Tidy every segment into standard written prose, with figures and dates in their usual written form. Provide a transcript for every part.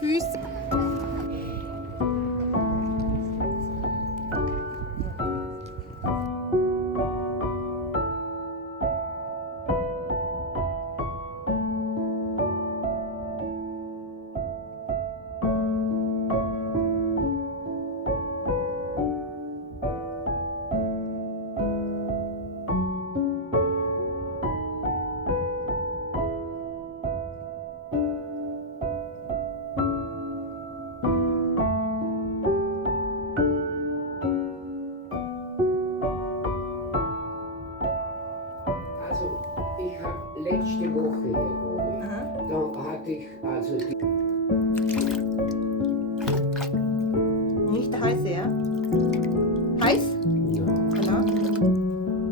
Füße. Letzte Woche hier, da hatte ich also die. Nicht heiß, ja? Heiß? Ja. Genau.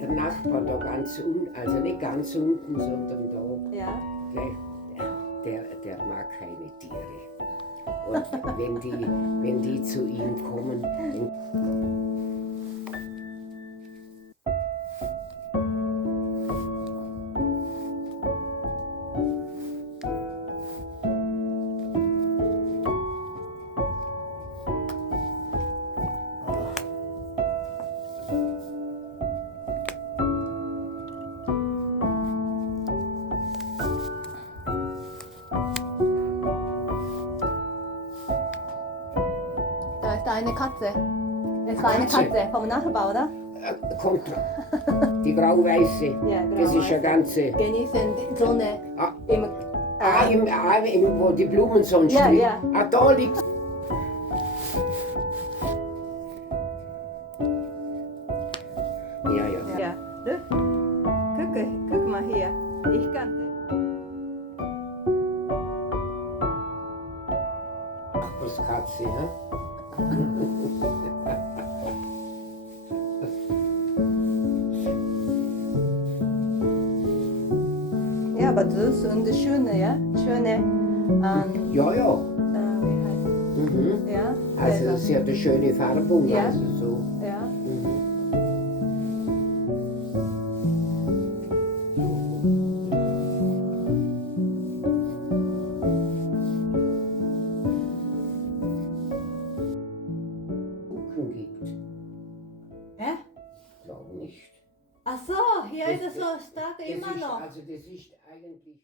Der Nachbar da ganz unten, also nicht ganz unten, sondern da, Ja. der mag keine Tiere. Und wenn die zu ihm kommen, Da ist eine Katze. Das war eine Katze vom Nachbar, oder? Kontra. Die grau-weiße, Ja, das ist eine ganze. Genießen die Sonne. Ah, Im, wo die Blumen sonst Ja, liegen. ja. Ah, da liegt. Ja, ja. ja. Du? Guck mal hier. Ich kann. Nachbarskatze, ja? Ja, aber das ist eine schöne, ja? Schöne. Ja, ja. Wie heißt Mhm. Ja? Also sie hat eine schöne Färbung, Ja. also so. Ja. Kuchen gibt. Hä? Glaube nicht. Ach so, hier ist es so stark Das immer ist, noch. also das ist eigentlich.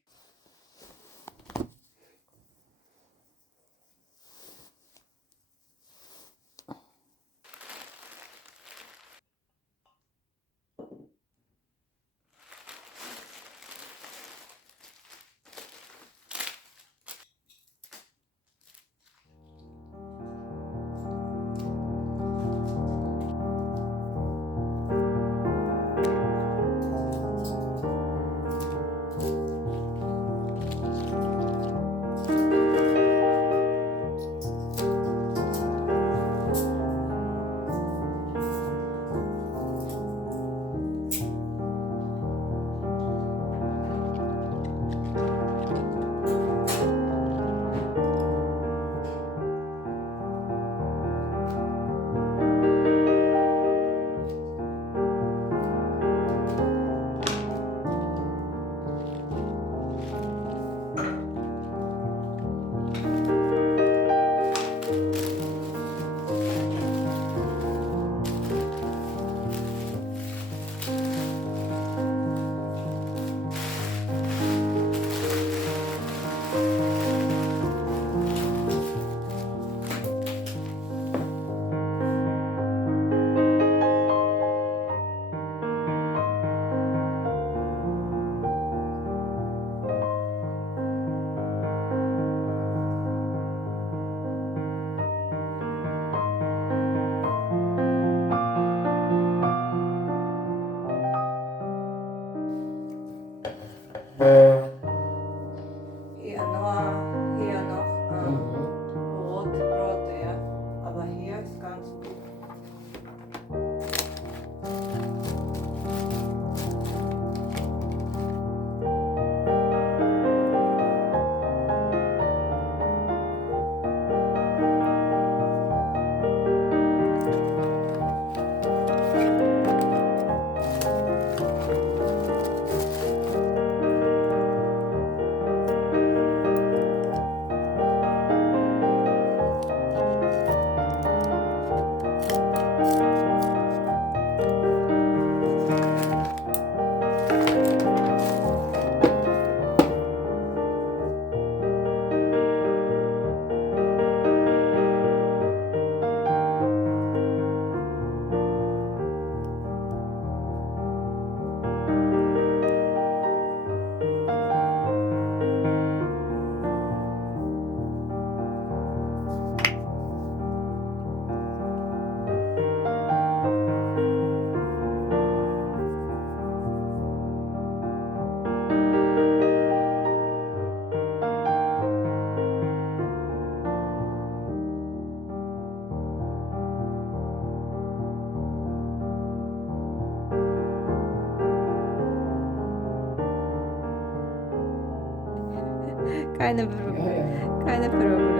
Keine Problem. Keine Problem.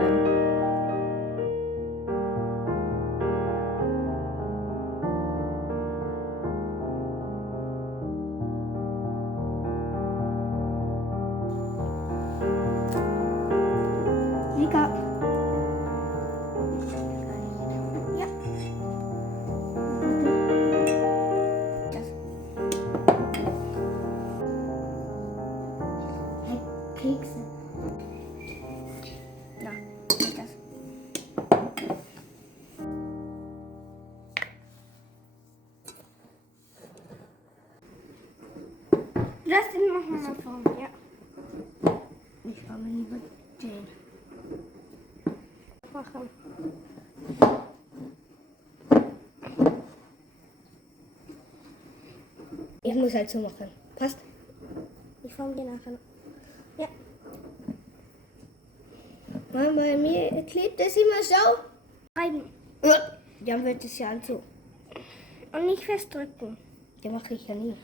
Mika. Ja. Das. Hey, Kekse. Na, nicht das. Lass den mal vor mir. Ja. Ich habe lieber den. Machen. Ich muss halt so machen. Passt? Ich fange dir nachher. Ja. Mann, bei mir klebt es immer so. Reiben. Ja. Dann wird es ja also. Und nicht festdrücken. Das mache ich ja nie.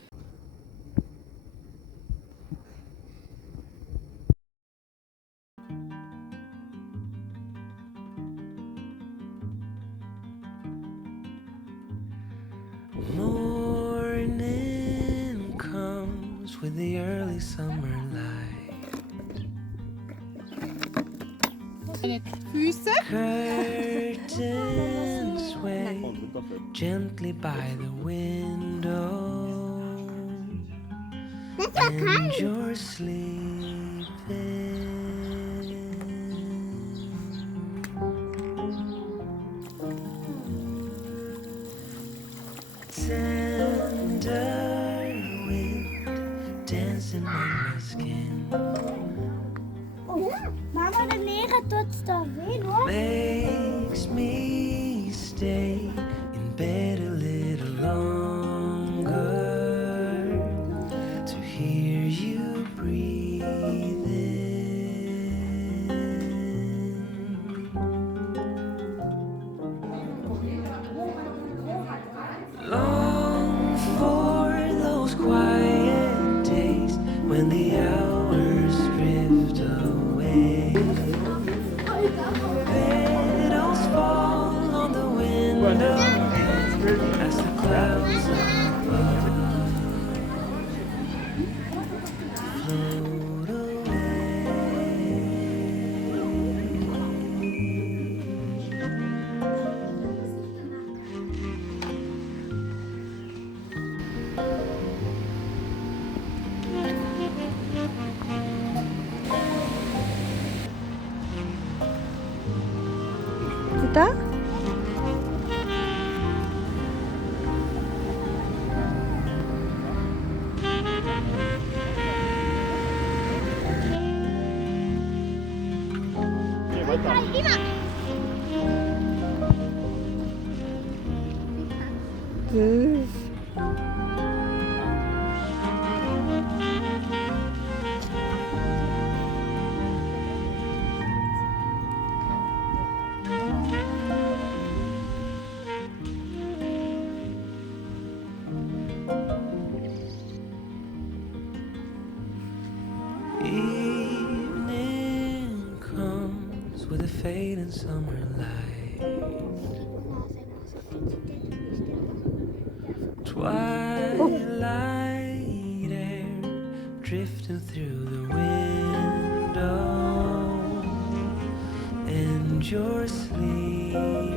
Morning comes with the early summer light. Füße. Curtains sway gently by the window. And you're sleeping. Tender wind dancing on my skin Mama, der Lehrer tut's da weh, oder? makes me stay in bed a little longer to hear you breathing. Long for those quiet days when the hours drift away. Petals fall on the window as the clouds above float away. Titta. Süß. Evening comes with a fading summer light. Twilight air drifting through the window, and you're sleeping.